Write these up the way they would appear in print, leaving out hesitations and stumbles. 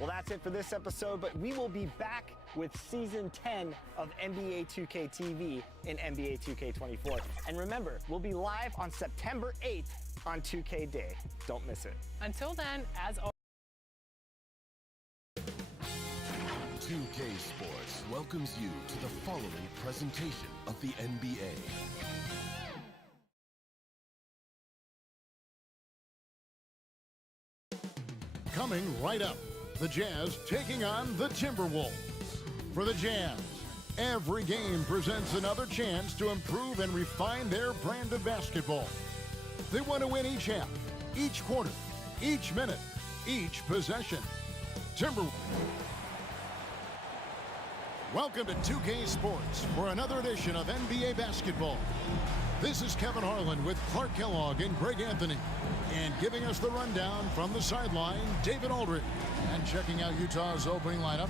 Well, that's it for this episode, but we will be back with Season 10 of NBA 2K TV in NBA 2K24. And remember, we'll be live on September 8th on 2K Day. Don't miss it. Until then, as always, 2K Sports welcomes you to the following presentation of the NBA. Coming right up, the Jazz taking on the Timberwolves. For the Jazz, every game presents another chance to improve and refine their brand of basketball. They want to win each half, each quarter, each minute, each possession. Timberwolves. Welcome to 2K Sports for another edition of NBA basketball. This is Kevin Harlan with Clark Kellogg and Greg Anthony. And giving us the rundown from the sideline, David Aldridge. And checking out Utah's opening lineup.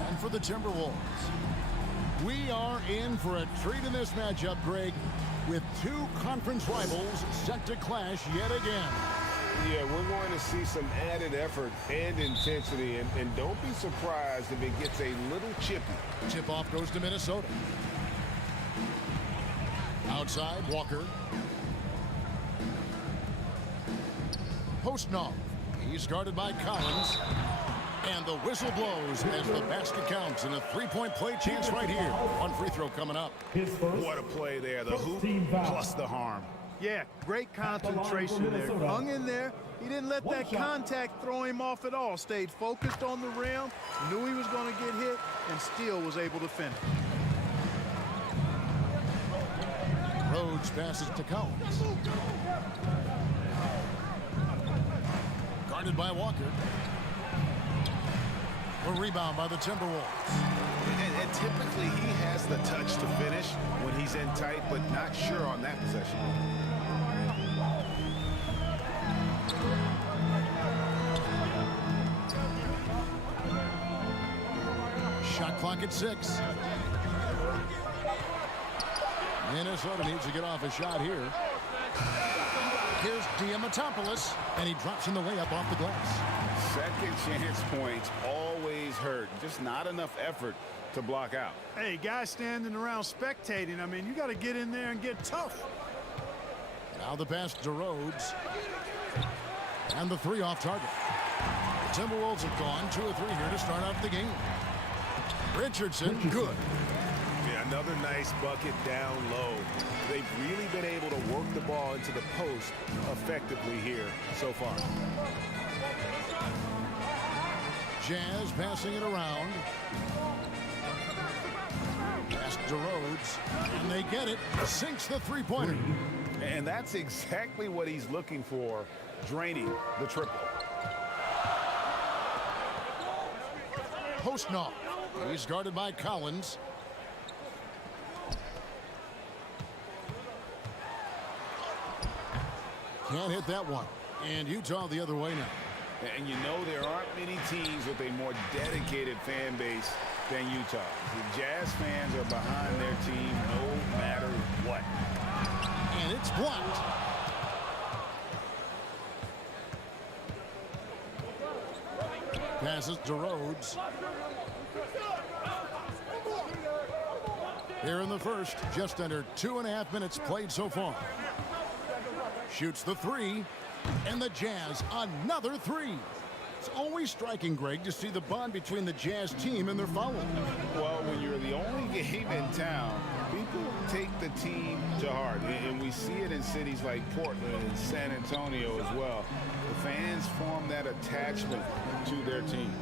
And for the Timberwolves, we are in for a treat in this matchup, Greg, with two conference rivals set to clash yet again. Yeah, we're going to see some added effort and intensity, and don't be surprised if it gets a little chippy. Tip-off goes to Minnesota. Outside, Walker. Postnov. He's guarded by Collins. And the whistle blows as the basket counts, and a three-point play chance right here. One free throw coming up. What a play there. The hoop plus the harm. Yeah, great concentration there. Hung in there. He didn't let that contact throw him off at all. Stayed focused on the rim, knew he was going to get hit, and still was able to finish. Rhodes passes to Collins. Guarded by Walker. A rebound by the Timberwolves. And typically he has the touch to finish when he's in tight, but not sure on that possession. Shot clock at 6. Minnesota needs to get off a shot here. Here's Diamatopoulos, and he drops in the layup off the glass. Second chance points always hurt. Just not enough effort to block out. Hey, guys standing around spectating, I mean, you got to get in there and get tough. Now the pass to Rhodes. And the three off target. The Timberwolves have gone 2 or 3 here to start out the game. Richardson, good. Yeah, another nice bucket down low. They've really been able to work the ball into the post effectively here so far. Jazz passing it around. Pass to Rhodes, and they get it. Sinks the three-pointer. And that's exactly what he's looking for, draining the triple. Postnov. He's guarded by Collins. Can't hit that one. And Utah the other way now. And you know there aren't many teams with a more dedicated fan base than Utah. The Jazz fans are behind their team no matter what. And it's blocked. Passes to Rhodes. Here in the first, just under 2.5 minutes played so far. Shoots the three, and the Jazz another three. It's always striking, Greg, to see the bond between the Jazz team and their following. Well, when you're the only game in town, people take the team to heart. And we see it in cities like Portland and San Antonio as well. The fans form that attachment to their team.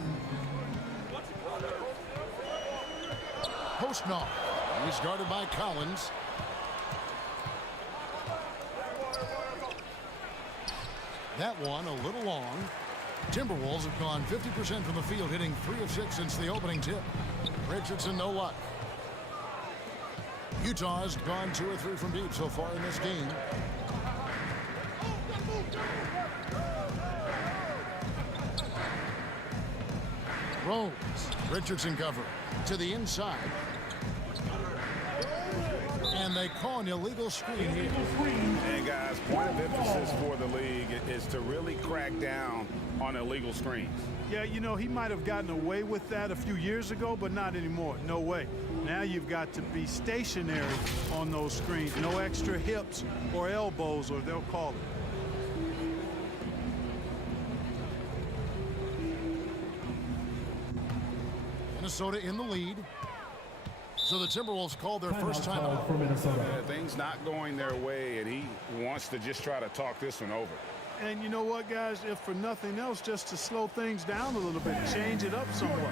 Postnoff. He's guarded by Collins. That one a little long. Timberwolves have gone 50% from the field, hitting 3 of 6 since the opening tip. Richardson, no luck. Utah's gone 2 or 3 from deep so far in this game. Rose. Richardson cover to the inside. And they call an illegal screen here. And guys, point of emphasis for the league is to really crack down on illegal screens. Yeah, you know, he might have gotten away with that a few years ago, but not anymore. No way. Now you've got to be stationary on those screens. No extra hips or elbows, or they'll call it. Minnesota in the lead. So the Timberwolves called their first timeout for Minnesota. Things not going their way, and he wants to just try to talk this one over. And you know what, guys? If for nothing else, just to slow things down a little bit, change it up somewhat.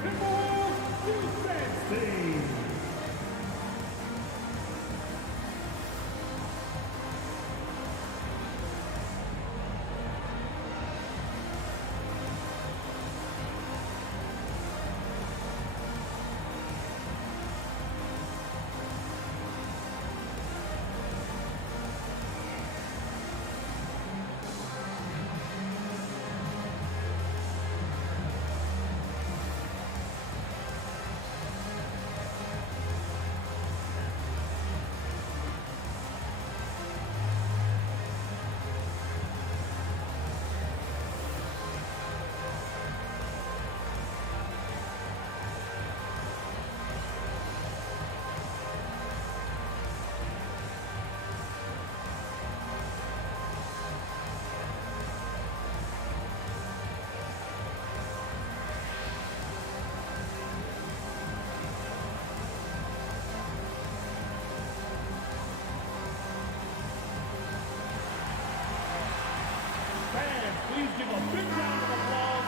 Please give a big round of applause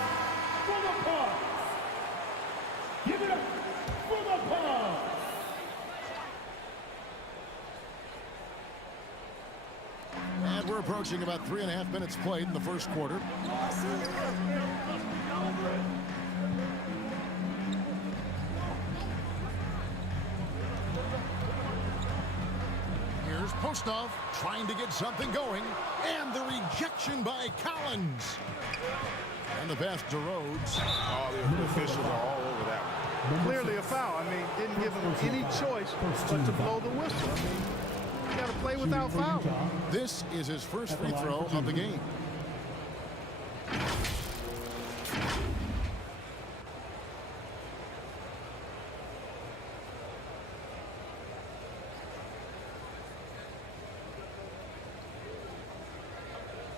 for the Pugs. Give it up for the Pugs. And we're approaching about 3.5 minutes played in the first quarter. Here's Postov trying to get something going. And the rejection by Collins. And the pass to Rhodes. All the officials are all over that one. Clearly a foul. I mean, didn't give him any choice but to blow the whistle. I mean, you got to play without foul. This is his first free throw of the game.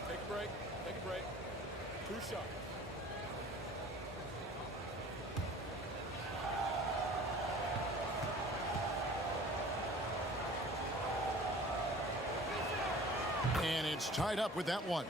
Take a break. 2 shots. And it's tied up with that one.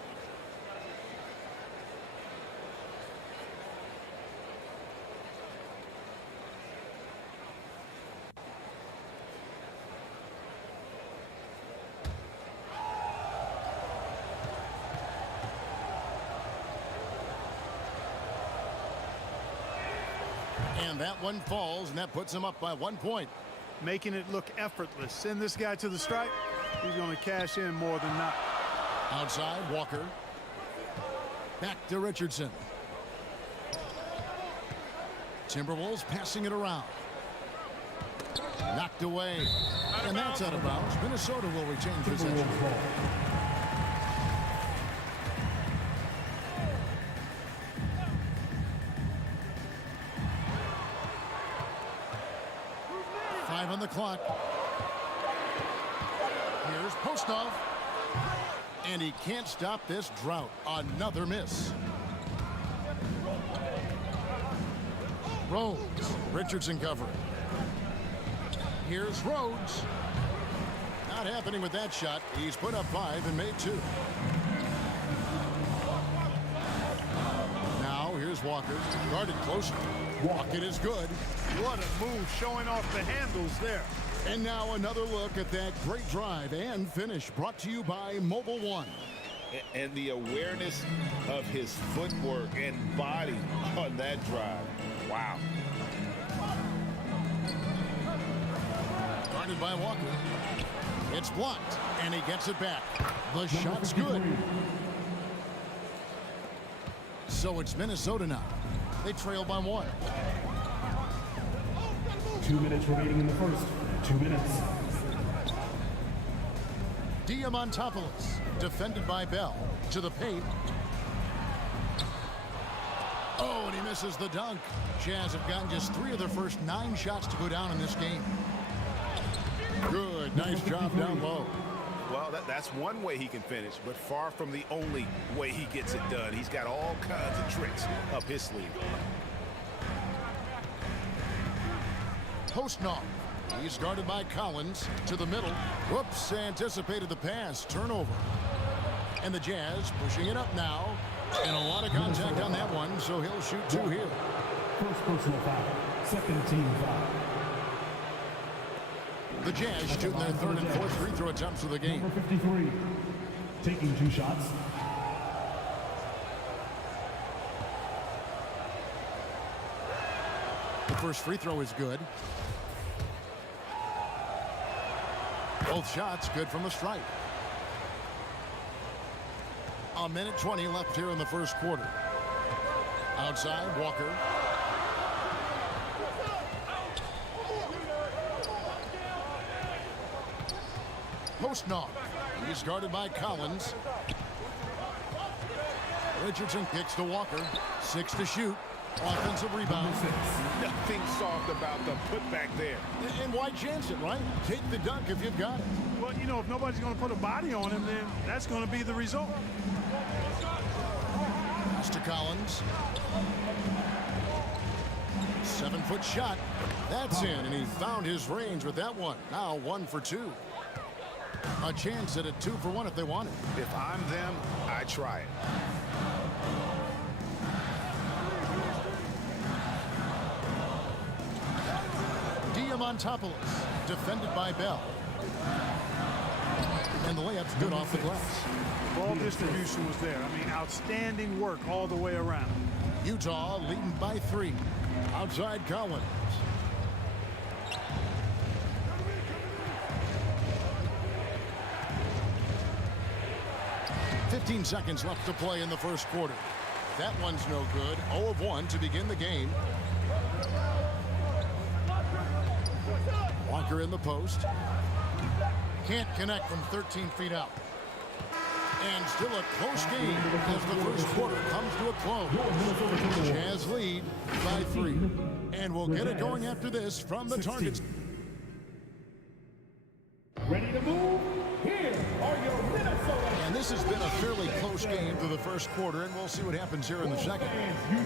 And that one falls, and that puts him up by 1 point. Making it look effortless. Send this guy to the stripe. He's going to cash in more than not. Outside, Walker. Back to Richardson. Timberwolves passing it around. Knocked away. And that's out of bounds. Minnesota will retain possession. 5 on the clock. Here's Postov. And he can't stop this drought. Another miss. Rhodes. Richardson covering. Here's Rhodes. Not happening with that shot. He's put up 5 and made 2. Now here's Walker. Guarded closer. Walker is good. What a move, showing off the handles there. And now another look at that great drive and finish, brought to you by Mobile One. And the awareness of his footwork and body on that drive. Wow. Guarded by Walker. It's blocked, and he gets it back. The shot's good. So it's Minnesota now. They trail by 1. 2 minutes remaining in the first. 2 minutes. Diamantopoulos, defended by Bell, to the paint. Oh, and he misses the dunk. Jazz have gotten just 3 of their first 9 shots to go down in this game. Good, nice job down low. Well, that's one way he can finish, but far from the only way he gets it done. He's got all kinds of tricks up his sleeve. Postnov. He's guarded by Collins to the middle. Whoops, anticipated the pass. Turnover. And the Jazz pushing it up now. And a lot of contact on that one, so he'll shoot 2 here. First personal foul. Second team foul. The Jazz shooting their 3rd and 4th free throw attempts of the game. Number 53, taking 2 shots. The first free throw is good. Both shots good from the stripe. 1:20 left here in the first quarter. Outside, Walker. Postnov. He's guarded by Collins. Richardson kicks to Walker. 6 to shoot. Offensive rebound. Nothing soft about the putback there. And why chance it, right? Take the dunk if you've got it. Well, you know, if nobody's going to put a body on him, then that's going to be the result. Pass to Collins. 7-foot shot. That's in, and he found his range with that one. Now 1 for 2. A chance at a 2 for 1 if they want it. If I'm them, I try it. Diamantopoulos, defended by Bell. And the layup's good off the glass. Ball distribution was there. I mean, outstanding work all the way around. Utah leading by 3. Outside Collins. "15 seconds left to play in the first quarter. That one's no good. 0 of 1 to begin the game. Walker in the post. Can't connect from 13 feet out. And still a close game as the first quarter comes to a close. Jazz lead by 3. And we'll get it going after this from the targets. Ready to move? Here are your Minnesota. And this has been a fairly close game through the first quarter, and we'll see what happens here in the second.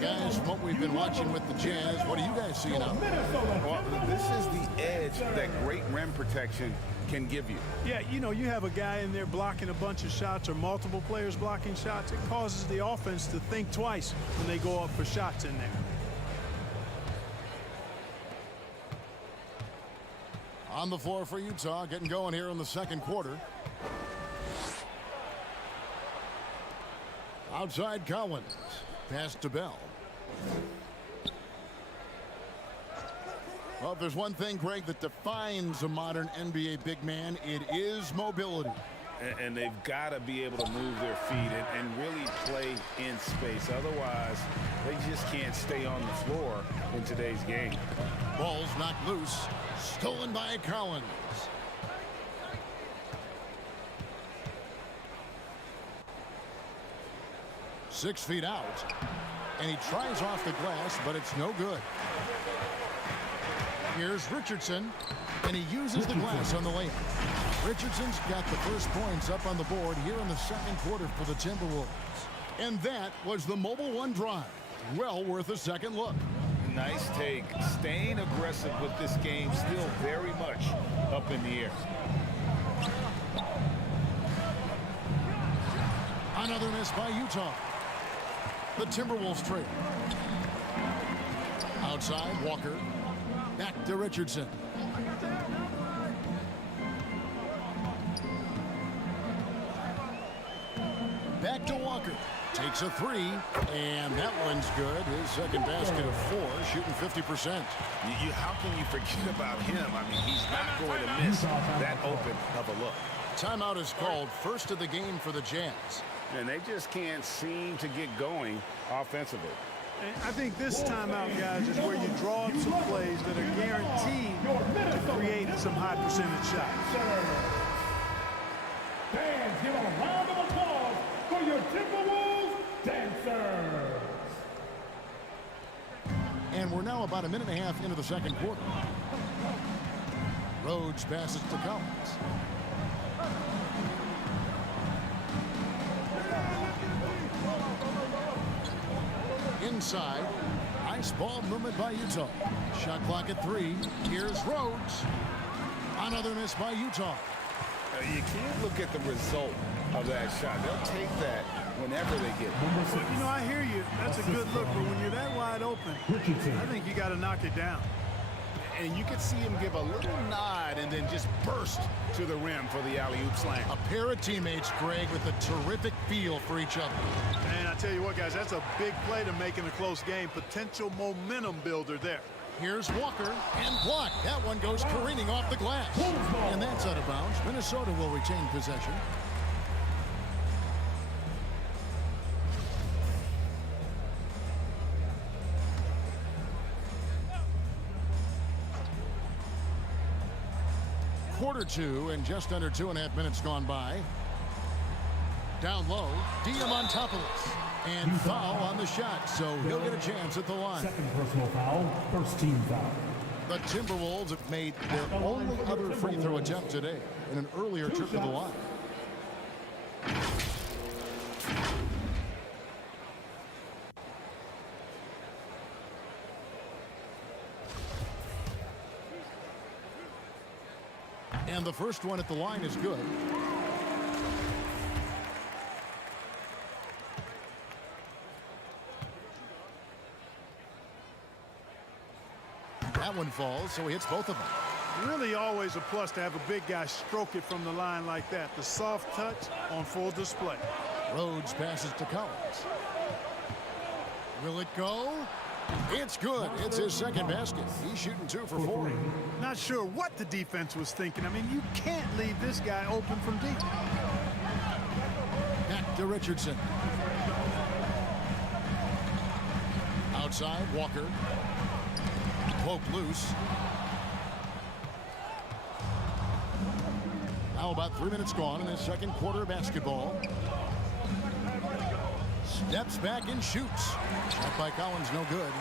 Guys, from what we've been watching with the Jazz, what are you guys seeing out there? Well, this is the edge that great rim protection can give you. Yeah, you know, you have a guy in there blocking a bunch of shots or multiple players blocking shots. It causes the offense to think twice when they go up for shots in there. On the floor for Utah, getting going here in the second quarter. Outside Collins. Pass to Bell. Well, if there's one thing, Greg, that defines a modern NBA big man, it is mobility. And they've got to be able to move their feet and really play in space. Otherwise, they just can't stay on the floor in today's game. Ball's knocked loose. Stolen by Collins. Six feet out. And he tries off the glass, but it's no good. Here's Richardson. And he uses the glass on the lane. Richardson's got the first points up on the board here in the second quarter for the Timberwolves. And that was the Mobile One drive. Well worth a second look. Nice take. Staying aggressive with this game, still very much up in the air. Another miss by Utah. The Timberwolves trail. Outside, Walker. Back to Richardson. Back to Walker. Takes a three, and that one's good. His second basket of 4, shooting 50%. How can you forget about him? I mean, he's not going to miss that open of a look. Timeout is called, first of the game for the Jazz. And they just can't seem to get going offensively. And I think this timeout, guys, is where you draw up some plays that are guaranteed to create some high percentage shots. Fans, give a round of applause for your Timberwolves dancers. And we're now about a minute and a half into the second quarter. Rhodes passes to Collins. Inside. Nice ball movement by Utah. Shot clock at 3. Here's Rhodes. Another miss by Utah. You can't look at the result of that shot. They'll take that whenever they get it. Well, you know, I hear you. That's a good look, but when you're that wide open, I think you got to knock it down. And you could see him give a little nod and then just burst to the rim for the alley-oop slam. A pair of teammates, Greg, with a terrific feel for each other. And I tell you what, guys, that's a big play to make in a close game. Potential momentum builder there. Here's Walker, and blocked. That one goes careening off the glass. And that's out of bounds. Minnesota will retain possession. Quarter 2 and just under 2.5 minutes gone by. Down low, Diamantopoulos. And foul on the shot, so he'll get a chance at the line. Second personal foul, first team foul. The Timberwolves have made their only other free throw attempt today in an earlier trip to the line. And the first one at the line is good. That one falls, so he hits both of them. Really always a plus to have a big guy stroke it from the line like that. The soft touch on full display. Rhodes passes to Collins. Will it go? It's good. It's his second basket. He's shooting 2 for 4. Not sure what the defense was thinking. I mean, you can't leave this guy open from deep. Back to Richardson. Outside, Walker. Poked loose. Now about 3 minutes gone in the second quarter of basketball. Steps back and shoots. Shot by Collins, no good.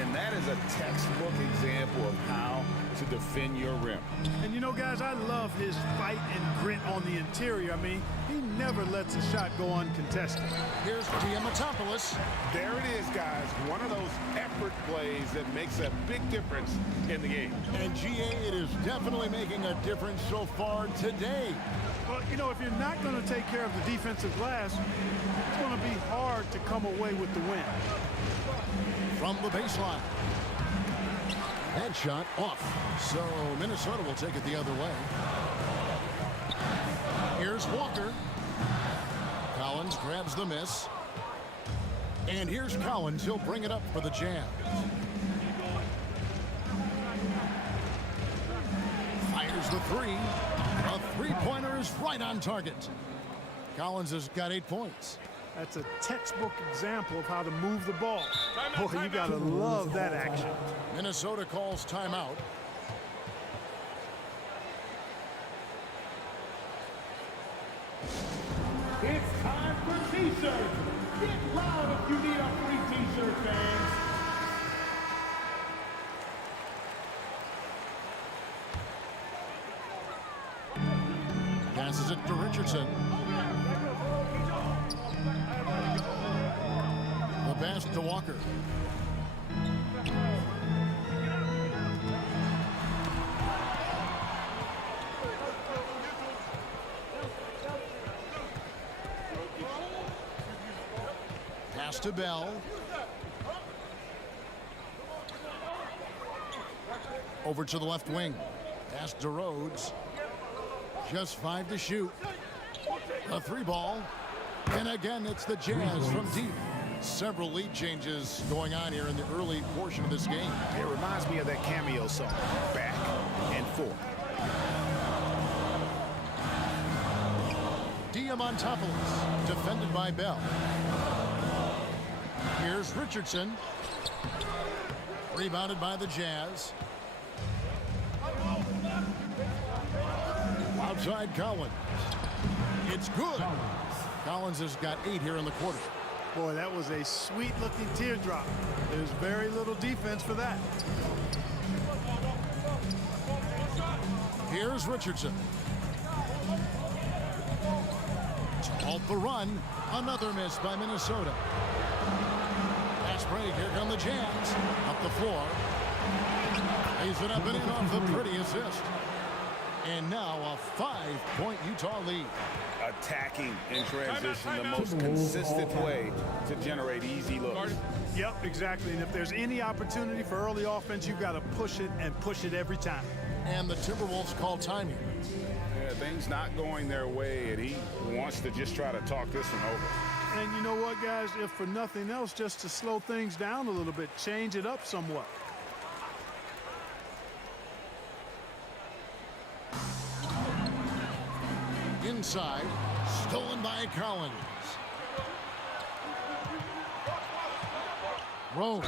And that is a textbook example of how to defend your rim. And you know, guys, I love his fight and grit on the interior. I mean, he never lets a shot go uncontested. Here's Diamantopoulos. There it is, guys. One of those effort plays that makes a big difference in the game. And GA, it is definitely making a difference so far today. Well, you know, if you're not going to take care of the defensive glass, it's going to be hard to come away with the win. From the baseline. That shot off. So Minnesota will take it the other way. Here's Walker. Collins grabs the miss. And here's Collins. He'll bring it up for the Jazz. Fires Here's the three. A three-pointer is right on target. Collins has got 8 points. That's a textbook example of how to move the ball. Boy, you gotta love that action. Minnesota calls timeout. It's time for t-shirts. Get loud if you need a free t-shirt, fans. Passes it to Richardson. The pass to Walker. Pass to Bell. Over to the left wing. Pass to Rhodes. Just 5 to shoot. A 3-ball. And again, it's the Jazz from deep. Several lead changes going on here in the early portion of this game. It reminds me of that cameo song, Back and Forth. Diamantopoulos, defended by Bell. Here's Richardson. Rebounded by the Jazz. Outside Collins. It's good. Collins has got 8 here in the quarter. Boy, that was a sweet-looking teardrop. There's very little defense for that. Here's Richardson. To halt the run, another miss by Minnesota. Pass break, here come the Jazz. Up the floor. Lays it up and in off the pretty assist. And now a 5-point Utah lead. Attacking in transition, the most consistent way to generate easy looks. Yep, exactly. And if there's any opportunity for early offense, you've got to push it and push it every time. And the Timberwolves call timing. Yeah, things not going their way, and he wants to just try to talk this one over. And you know what, guys? If for nothing else, just to slow things down a little bit, change it up somewhat. Inside, stolen by Collins. Rose,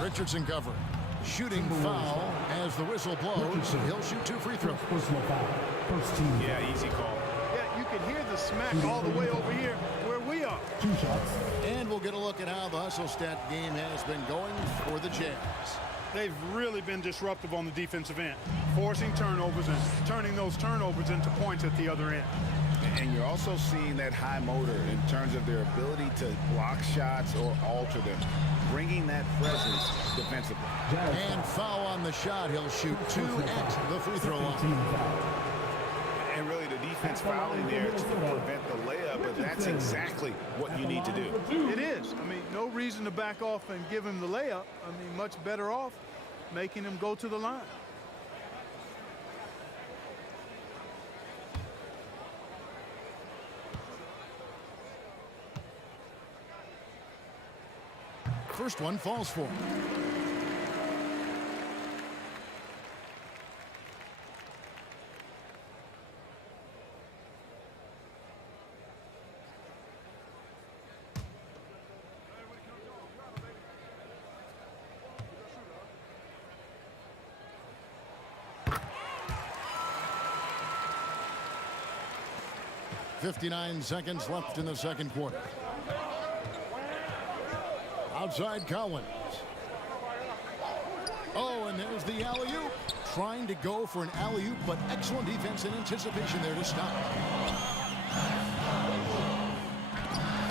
Richardson covering. Shooting foul as the whistle blows. He'll shoot 2 free throws. Personal foul. First team. Yeah, easy call. Yeah, you can hear the smack all the way over here where we are. 2 shots. And we'll get a look at how the hustle stat game has been going for the Jazz. They've really been disruptive on the defensive end, forcing turnovers and turning those turnovers into points at the other end. And you're also seeing that high motor in terms of their ability to block shots or alter them, bringing that presence defensively. And foul on the shot. He'll shoot 2 at the free throw line. And really the defense fouling there to prevent the layup, but that's exactly what you need to do. It is. I mean, no reason to back off and give him the layup. I mean, much better off making him go to the line. First one falls for him. .59 seconds left in the second quarter. Outside Collins. Oh, and there's the alley-oop. Trying to go for an alley-oop, but excellent defense and anticipation there to stop.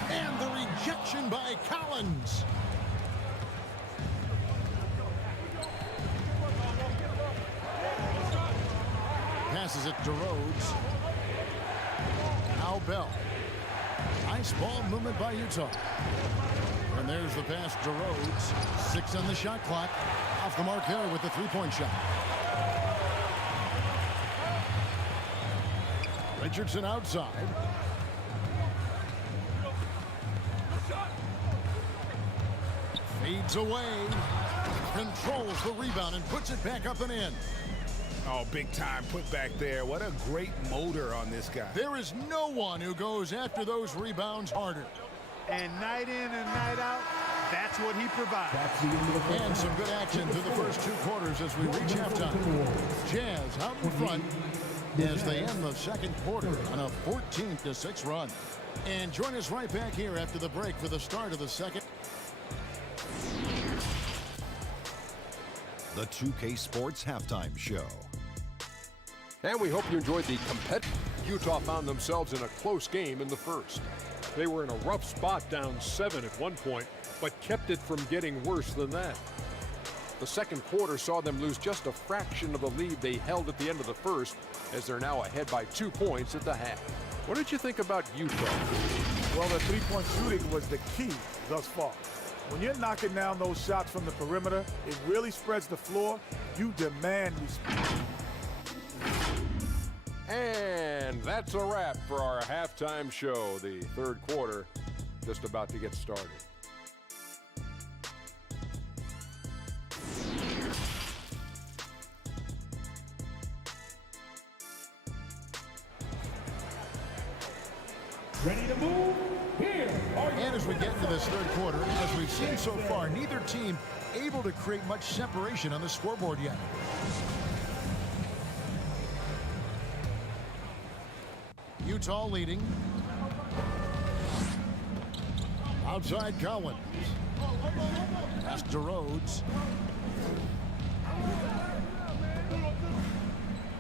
And the rejection by Collins. Passes it to Rhodes. Now Bell. Nice ball movement by Utah. And there's the pass to Rhodes. 6 on the shot clock. Off the mark there with the 3-point shot. Richardson outside. Fades away. Controls the rebound and puts it back up and in. Oh, big time put back there. What a great motor on this guy. There is no one who goes after those rebounds harder. And night in and night out, that's what he provides. And some good action through the first 2 quarters as we reach halftime. Jazz out in front as they end the second quarter on a 14-6 run. And join us right back here after the break for the start of the second. The 2K Sports Halftime Show. And we hope you enjoyed the competitive. Utah found themselves in a close game in the first. They were in a rough spot, down 7 at one point, but kept it from getting worse than that. The second quarter saw them lose just a fraction of the lead they held at the end of the first, as they're now ahead by 2 points at the half. What did you think about Utah? Well, the three-point shooting was the key thus far. When you're knocking down those shots from the perimeter, it really spreads the floor. You demand respect. And that's a wrap for our halftime show. The third quarter just about to get started. Ready to move? Here are And as we get into this third quarter, as we've seen so far, neither team able to create much separation on the scoreboard yet. Utah leading. Outside Collins. Pass to Rhodes.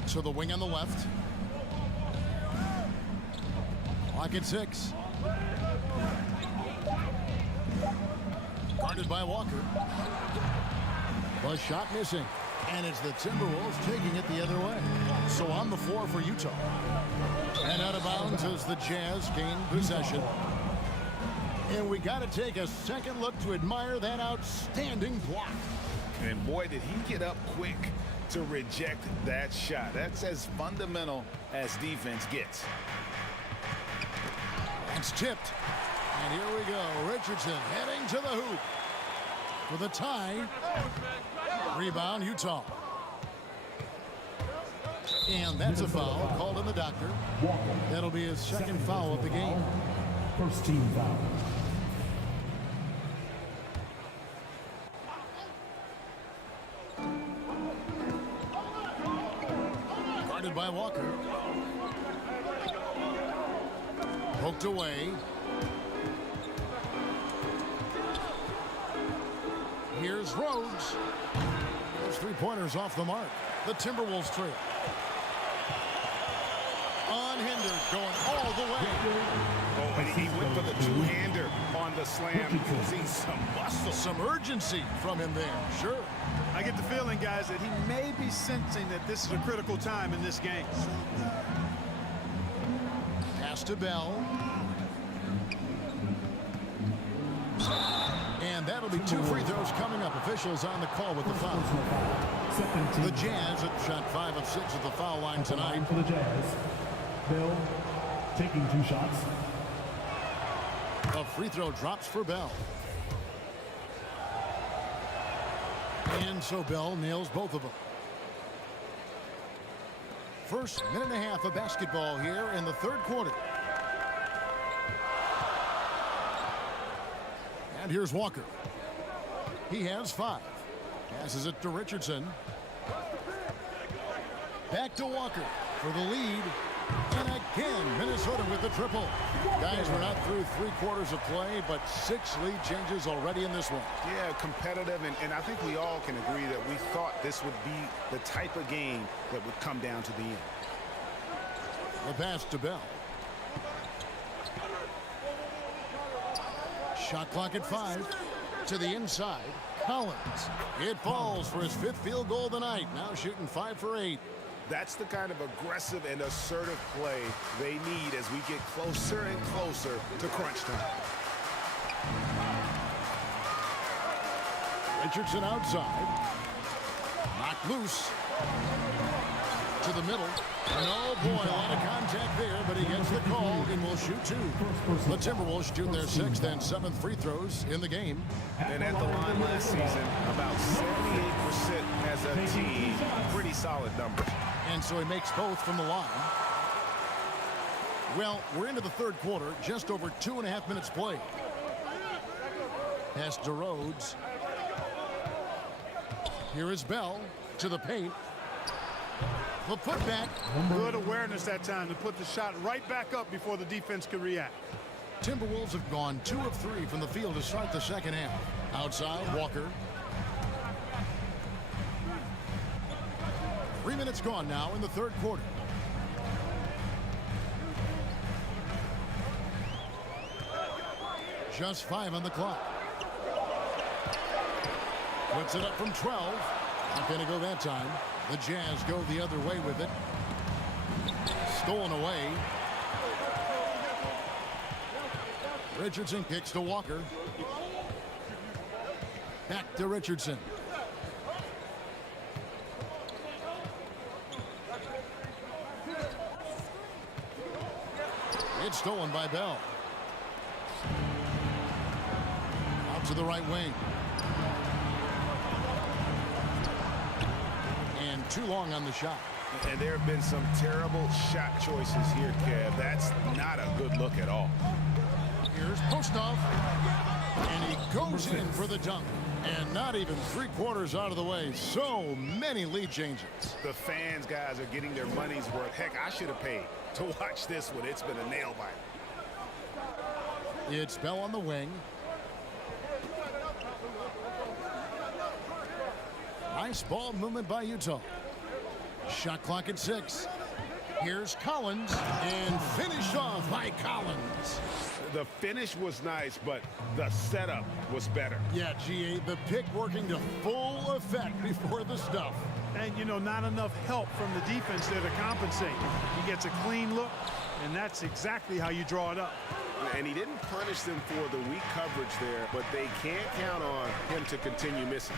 To the wing on the left. Clock at 6. Guarded by Walker. The shot missing. And it's the Timberwolves taking it the other way. So on the floor for Utah. And out of bounds as the Jazz gain possession. And we got to take a second look to admire that outstanding block. And boy, did he get up quick to reject that shot. That's as fundamental as defense gets. It's tipped. And here we go. Richardson heading to the hoop. For the tie. Rebound, Utah. And that's a foul called in the doctor. That'll be his second foul of the game. First team foul. Guarded by Walker. Poked away. Here's Rhodes. Those three-pointers off the mark. The Timberwolves trail. Unhindered, going all the way. Oh, and he went for the two-hander on the slam, using some muscle. Some urgency from him there, sure. I get the feeling, guys, that he may be sensing that this is a critical time in this game. Pass to Bell. And that'll be 2 free throws coming up. Officials on the call with the foul. The Jazz have shot 5 of 6 at the foul line tonight. For the Jazz, Bell taking 2 shots. A free throw drops for Bell. And so Bell nails both of them. First minute and a half of basketball here in the third quarter. And here's Walker. He has 5. Passes it to Richardson. Back to Walker for the lead. And again, Minnesota with the triple. Guys, we're not through 3 quarters of play, but 6 lead changes already in this one. Yeah, competitive, and I think we all can agree that we thought this would be the type of game that would come down to the end. The pass to Bell. Shot clock at 5. To the inside. Collins. It falls for his 5th field goal of the night. Now shooting 5 for 8. That's the kind of aggressive and assertive play they need as we get closer and closer to crunch time. Richardson outside. Knocked loose. To the middle. And oh boy, a lot of contact there, but he gets the call and will shoot 2. The Timberwolves shoot their 6th and 7th free throws in the game. And at the line last season, about 78% has as a team, pretty solid numbers. And so he makes both from the line. Well, we're into the third quarter, just over 2.5 minutes played. Pass to Rhodes. Here is Bell to the paint. The putback. Good awareness that time to put the shot right back up before the defense could react. Timberwolves have gone 2 of 3 from the field to start the second half. Outside, Walker. 3 minutes gone now in the third quarter. Just 5 on the clock. Puts it up from 12. Not going to go that time. The Jazz go the other way with it. Stolen away. Richardson kicks to Walker. Back to Richardson. It's stolen by Bell. Out to the right wing. And too long on the shot. And there have been some terrible shot choices here, Kev. That's not a good look at all. Here's Postov. And he goes in for the dunk. And not even 3/4 out of the way. So many lead changes. The fans, guys, are getting their money's worth. Heck, I should have paid to watch this one. It's been a nail biter. It's Bell on the wing. Nice ball movement by Utah. Shot clock at 6. Here's Collins, and finished off by Collins. The finish was nice, but the setup was better. Yeah, GA, the pick working to full effect before the stuff. And, you know, not enough help from the defense there to compensate. He gets a clean look, and that's exactly how you draw it up. And he didn't punish them for the weak coverage there, but they can't count on him to continue missing.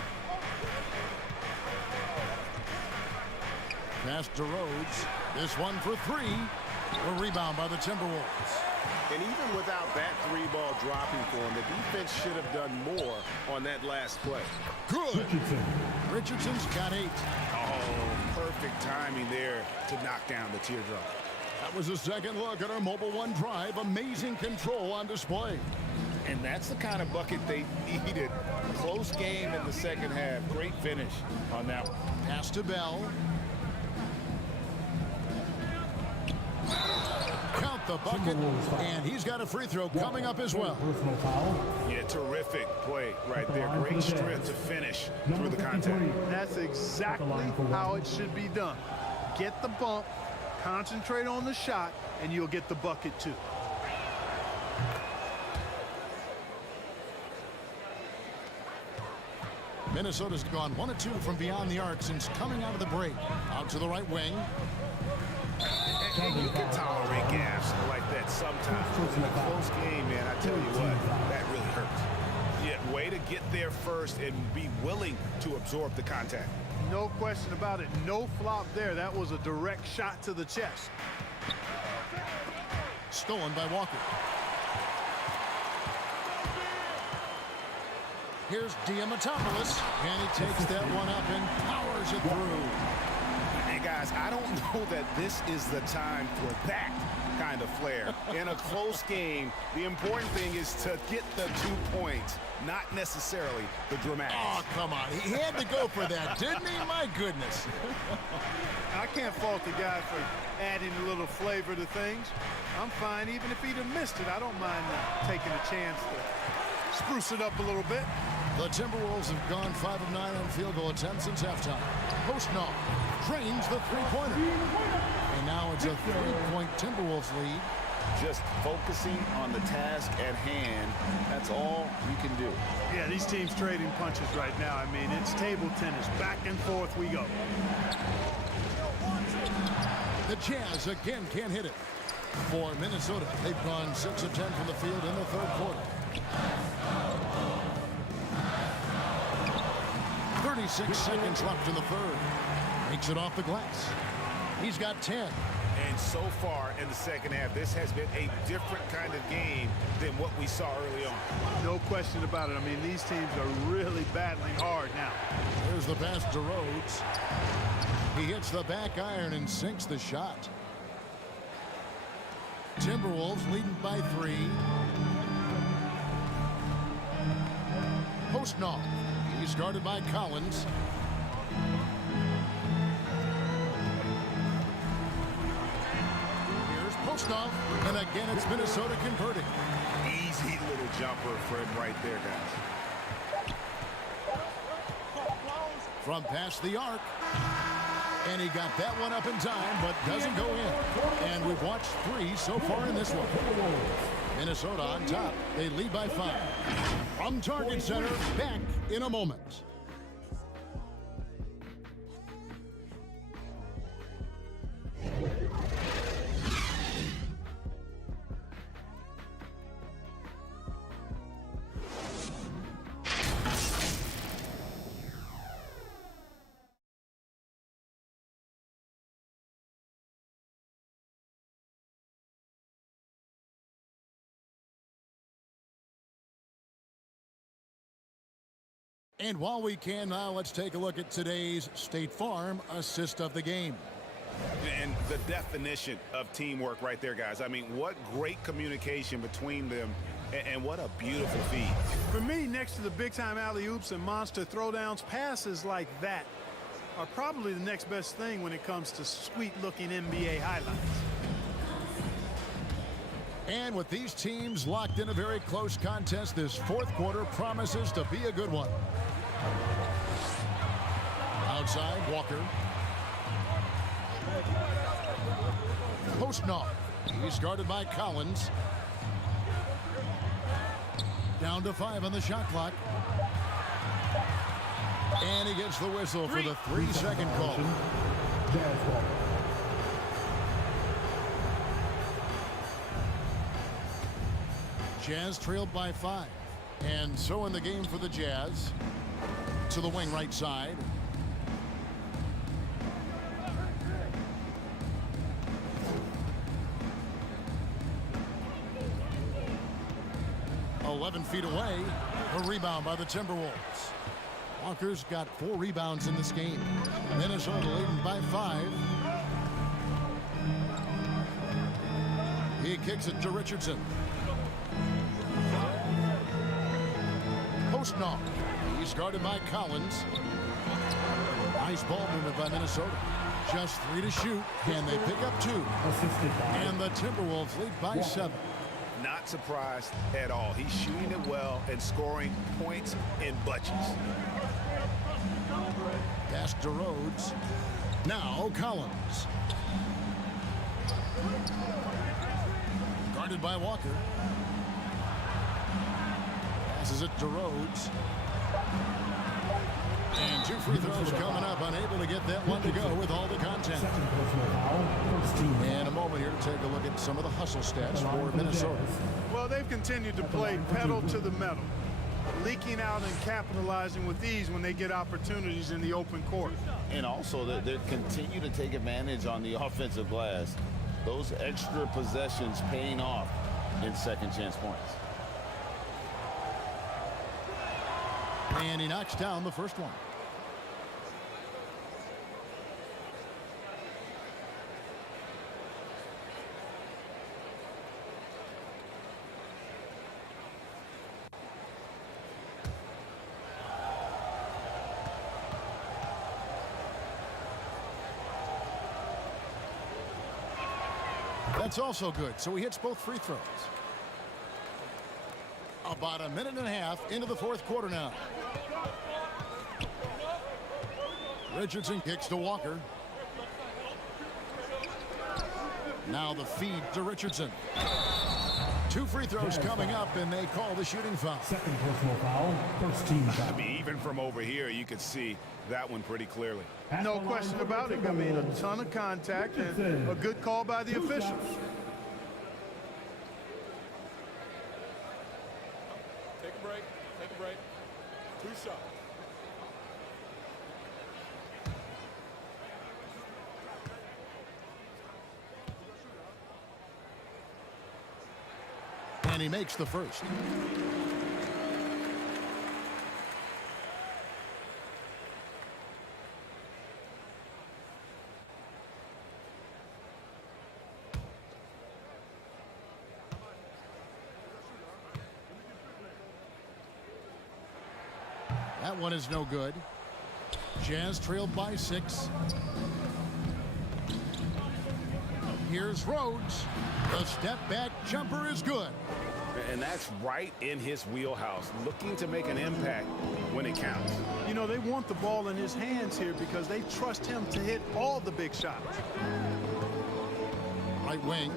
Pass to Rhodes. This one for 3. A rebound by the Timberwolves. And even without that 3-ball dropping for him, the defense should have done more on that last play. Good. Richardson's got 8. Oh, perfect timing there to knock down the teardrop. That was a second look at our Mobile One drive. Amazing control on display. And that's the kind of bucket they needed. Close game in the second half. Great finish on that one. Pass to Bell. Count the bucket, and he's got a free throw coming up as well. Yeah, terrific play right there. Great strength to finish through the contact. That's exactly how it should be done. Get the bump, concentrate on the shot, and you'll get the bucket too. Minnesota's gone 1 of 2 from beyond the arc since coming out of the break. Out to the right wing. And you can tolerate gaps like that sometimes. In a close game, man, I tell you what, that really hurts. Yeah, way to get there first and be willing to absorb the contact. No question about it. No flop there. That was a direct shot to the chest. Stolen by Walker. Here's Diamatopoulos, and he takes that one up and powers it through. And guys, I don't know that this is the time for that kind of flair. In a close game, the important thing is to get the 2 points, not necessarily the dramatics. Oh, come on. He had to go for that, didn't he? My goodness. I can't fault the guy for adding a little flavor to things. I'm fine. Even if he'd have missed it, I don't mind taking a chance to spruce it up a little bit. The Timberwolves have gone 5 of 9 on field goal attempts since halftime. Postnall drains the three-pointer. And now it's a 3-point Timberwolves lead. Just focusing on the task at hand, that's all you can do. Yeah, these teams trading punches right now. I mean, it's table tennis. Back and forth we go. The Jazz again can't hit it. For Minnesota, they've gone 6 of 10 from the field in the third quarter. 36 seconds left in the third. Makes it off the glass. He's got 10. And so far in the second half, this has been a different kind of game than what we saw early on. No question about it. I mean, these teams are really battling hard now. There's the pass to Rhodes. He hits the back iron and sinks the shot. Timberwolves leading by 3. Postnoff. He's guarded by Collins. Here's Postnoff. And again, it's Minnesota converting. Easy little jumper for him right there, guys. From past the arc. And he got that one up in time, but doesn't go in. And we've watched 3 so far in this one. Minnesota on top. They lead by 5. From Target Center, back in a moment. And while we can now, let's take a look at today's State Farm assist of the game. And the definition of teamwork right there, guys. I mean, what great communication between them, and what a beautiful feed. For me, next to the big-time alley-oops and monster throwdowns, passes like that are probably the next best thing when it comes to sweet-looking NBA highlights. And with these teams locked in a very close contest, this fourth quarter promises to be a good one. Outside, Walker. Postnoff. He's guarded by Collins. Down to 5 on the shot clock. And he gets the whistle for the 3-second call. Jazz trailed by 5. And so in the game for the Jazz. To the wing right side. Feet away. A rebound by the Timberwolves. Walker's got 4 rebounds in this game. Minnesota leading by 5. He kicks it to Richardson. Postnoff. He's guarded by Collins. Nice ball movement by Minnesota. Just 3 to shoot. Can they pick up 2? And the Timberwolves lead by 7. Not surprised at all. He's shooting it well and scoring points in bunches. Pass to Rhodes. Now Collins. Guarded by Walker. Passes it to Rhodes. And 2 free throws coming up. Unable to get that one to go with all the content. And a moment here to take a look at some of the hustle stats for Minnesota. Well, they've continued to play pedal to the metal, leaking out and capitalizing with ease when they get opportunities in the open court. And also, they continue to take advantage on the offensive glass. Those extra possessions paying off in second chance points. And he knocks down the first one. That's also good, so he hits both free throws. About a minute and a half into the fourth quarter now. Richardson kicks to Walker. Now the feed to Richardson. 2 free throws coming up, and they call the shooting foul. Second personal foul, first team foul. I mean, even from over here, you could see that one pretty clearly. No question about it. I mean, a ton of contact and a good call by the officials. Take a break. Take a break. 2 shots. And he makes the first. That one is no good. Jazz trailed by 6. Here's Rhodes. The step back jumper is good. And that's right in his wheelhouse, looking to make an impact when it counts. You know, they want the ball in his hands here because they trust him to hit all the big shots. Right wing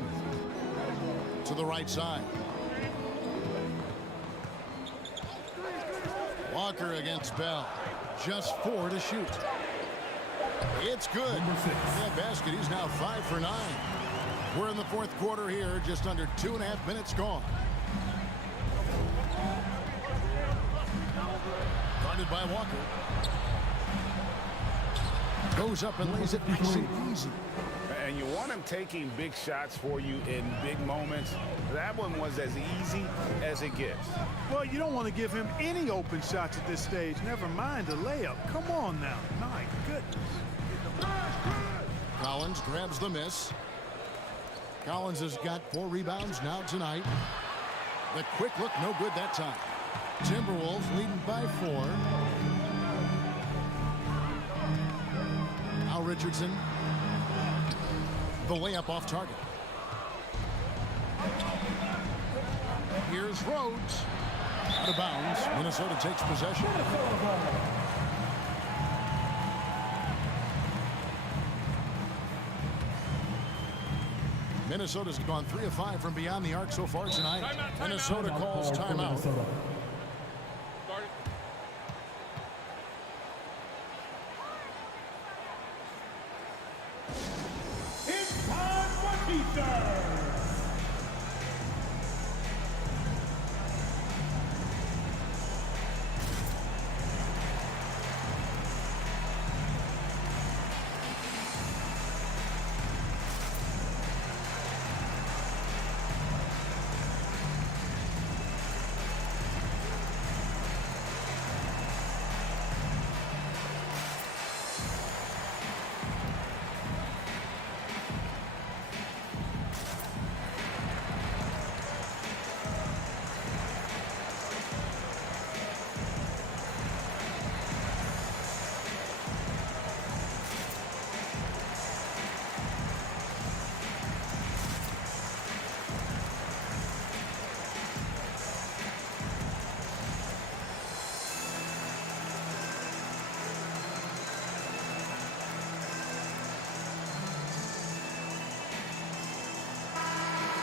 to the right side. Walker against Bell. Just 4 to shoot. It's good. That basket, he's now 5 for 9. We're in the 4th quarter here, just under 2.5 minutes gone. Guarded by Walker. Goes up and lays it nice and easy. And you want him taking big shots for you in big moments. That one was as easy as it gets. Well, you don't want to give him any open shots at this stage. Never mind a layup. Come on now. My goodness. Collins grabs the miss. Collins has got 4 rebounds now tonight. The quick look, no good that time. Timberwolves leading by 4. Al Richardson. The layup off target. Here's Rhodes. Out of bounds. Minnesota takes possession. Minnesota's gone 3 of 5 from beyond the arc so far tonight. Minnesota calls timeout. It's time for defense.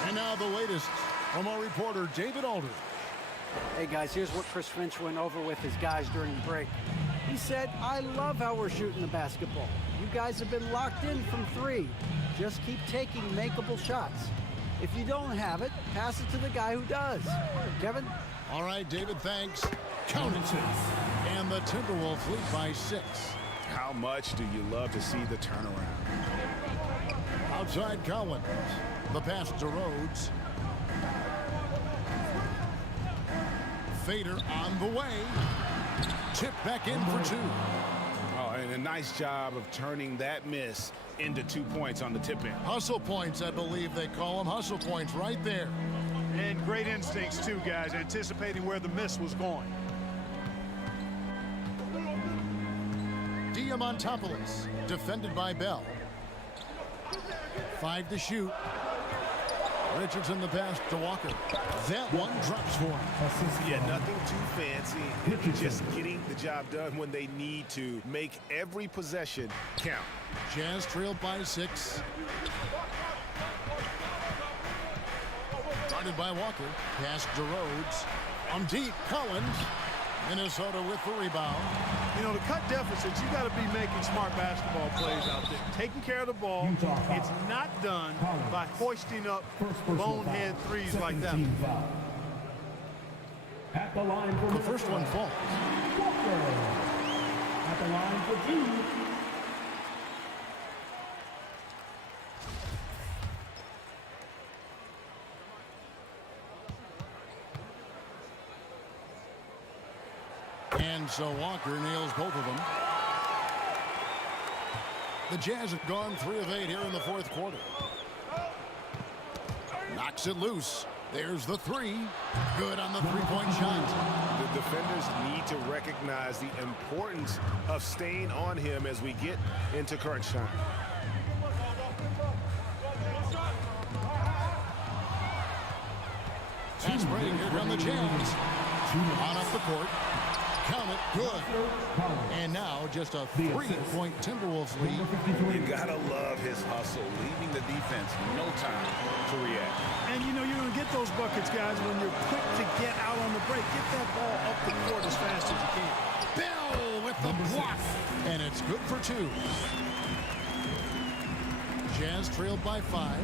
And now the latest from our reporter, David Alder. Hey guys, here's what Chris Finch went over with his guys during the break. He said, I love how we're shooting the basketball. You guys have been locked in from 3. Just keep taking makeable shots. If you don't have it, pass it to the guy who does. Kevin? All right, David, thanks. Count it. And the Timberwolves lead by 6. How much do you love to see the turnaround? Outside Collins. The pass to Rhodes. Fader on the way. Tip back in for 2. Oh, and a nice job of turning that miss into 2 points on the tip in. Hustle points, I believe they call them. Hustle points right there. And great instincts, too, guys, anticipating where the miss was going. Diamantopoulos, defended by Bell. 5 to shoot. Richardson the pass to Walker. That one drops for him. Yeah, nothing too fancy. Just getting the job done when they need to. Make every possession count. Jazz trailed by 6. Guarded by Walker. Pass to Rhodes. On deep, Collins. Minnesota with the rebound. You know, to cut deficits, you got to be making smart basketball plays out there. Taking care of the ball. It's not done by hoisting up bonehead threes like that. At the line for The first one falls. Walker. At the line for 2. And so Walker nails both of them. The Jazz have gone 3 of 8 here in the 4th quarter. Knocks it loose. There's the 3. Good on the 3-point shot. defenders need to recognize the importance of staying on him as we get into crunch time. Fast break. Here come the Jazz. On up the court. Count it. Good. And now just a 3-point Timberwolves lead. You gotta love his hustle, leaving the defense no time to react. And you know you're going to get those buckets, guys, when you're quick to get out on the break. Get that ball up the court as fast as you can. Bell with the block. And it's good for 2. Jazz trailed by 5.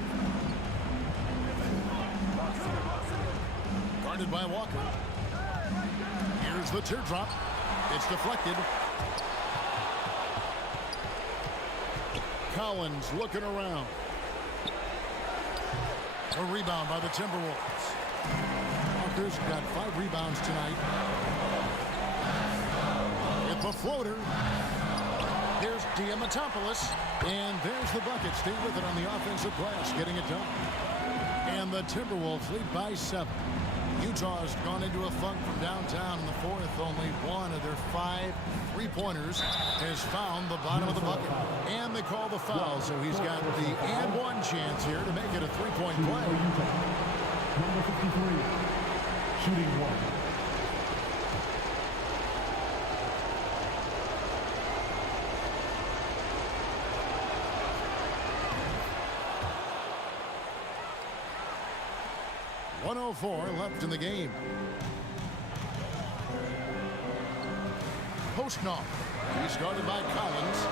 Guarded by Walker. Here's the teardrop. It's deflected. Collins looking around. A rebound by the Timberwolves. Walker's got 5 rebounds tonight. With the floater. Here's Diamantopoulos. And there's the bucket. Stay with it on the offensive glass, getting it done. And the Timberwolves lead by 7. Utah's gone into a funk from downtown in the 4th. Only one of their 5 3-pointers has found the bottom of the bucket. And they call the foul, so he's got the and-one chance here to make it a 3-point play. Number 53, shooting 1. .104 left in the game. Postnoff. He's guarded by Collins.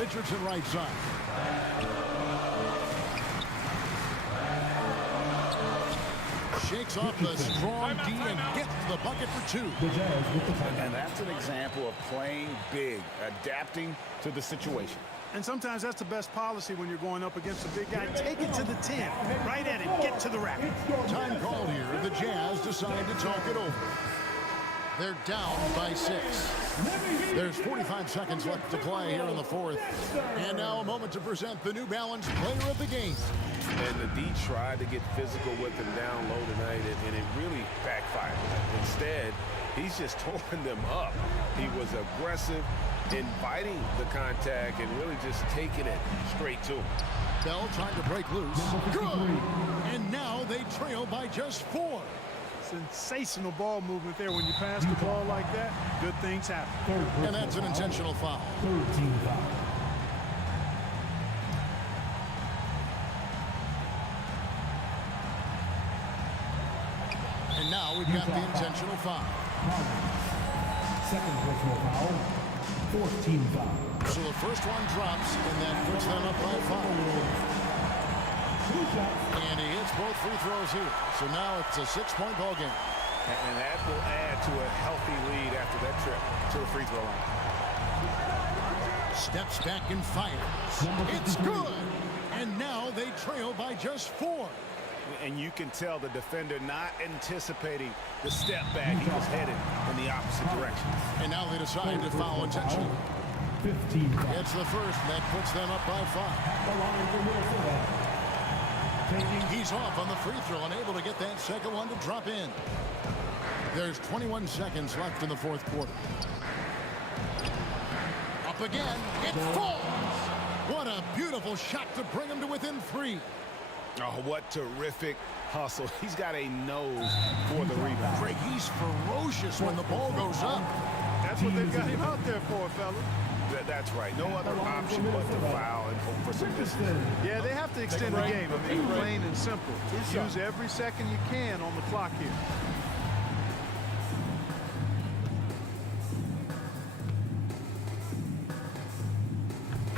Richardson right side. Shakes off the strong D and gets the bucket for 2. And that's an example of playing big, adapting to the situation. And sometimes that's the best policy when you're going up against a big guy. Take it to the 10. Right at him. Get to the rack. Time called here. The Jazz decide to talk it over. They're down by 6. There's 45 seconds left to play here in the 4th. And now a moment to present the New Balance Player of the Game. And the D tried to get physical with him down low tonight, and it really backfired. Instead, he's just tore them up. He was aggressive, inviting the contact, and really just taking it straight to him. Bell trying to break loose. Good! And now they trail by just 4. Sensational ball movement there. When you pass the ball like that, good things happen. And that's an intentional foul. 13 foul. And now we've got the intentional foul. Second personal foul. 14 foul. So the first one drops, and that puts them up by 5. And he hits both free throws here. So now it's a 6-point ball game. And that will add to a healthy lead after that trip to the free throw line. Steps back and fires. It's good. And now they trail by just 4. And you can tell the defender not anticipating the step back. He was headed in the opposite direction. And now they decide to foul intentionally. 15 foul. It's the first, and that puts them up by 5. He's off on the free throw, unable to get that second one to drop in. There's 21 seconds left in the 4th quarter. Up again. It falls. What a beautiful shot to bring him to within 3. Oh, what terrific hustle. He's got a nose for the rebound. Craig, he's ferocious when the ball goes up. That's what they've got him out there for, fellas. That's right. No other option but to foul and hope for some distance. Yeah, they have to extend the game. I mean, plain and simple. Use every second you can on the clock here.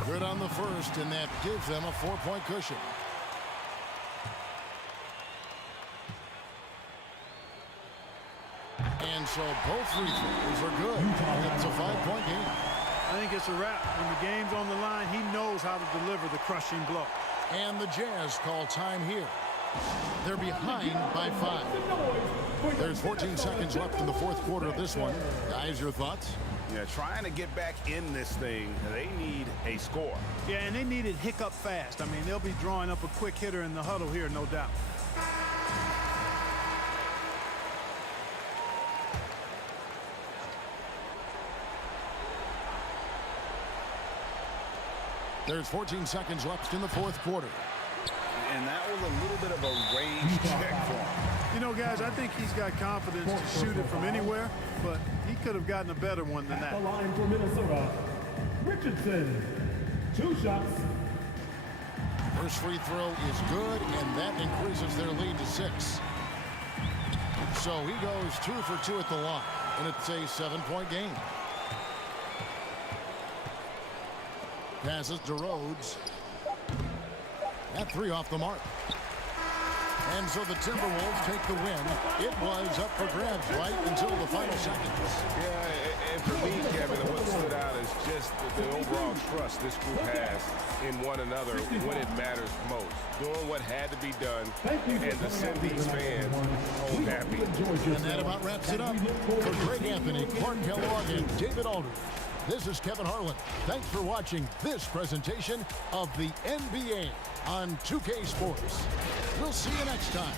Good on the first, and that gives them a 4-point cushion. And so both free throws are good. It's a 5-point game. I think it's a wrap. When the game's on the line, he knows how to deliver the crushing blow. And the Jazz call time here. They're behind by 5. There's 14 seconds left in the 4th quarter of this one. Guys, your thoughts? Yeah, trying to get back in this thing, they need a score. Yeah, and they need it hiccup fast. I mean, they'll be drawing up a quick hitter in the huddle here, no doubt. There's 14 seconds left in the fourth quarter. And that was a little bit of a range check for him. You know, guys, I think he's got confidence to shoot it from anywhere, but he could have gotten a better one than that. The line for Minnesota, Richardson. 2 shots. First free throw is good, and that increases their lead to 6. So he goes 2 for 2 at the line, and it's a 7-point game. Passes to Rhodes. That 3 off the mark. And so the Timberwolves take the win. It was up for grabs right until the final seconds. Yeah, and for me, Kevin, what stood out is just the overall trust this group has in one another when it matters most. Doing what had to be done and to send these fans home happy. And that about wraps it up. For Greg Anthony, Clark Kellogg, and David Aldridge, this is Kevin Harlan. Thanks for watching this presentation of the NBA on 2K Sports. We'll see you next time.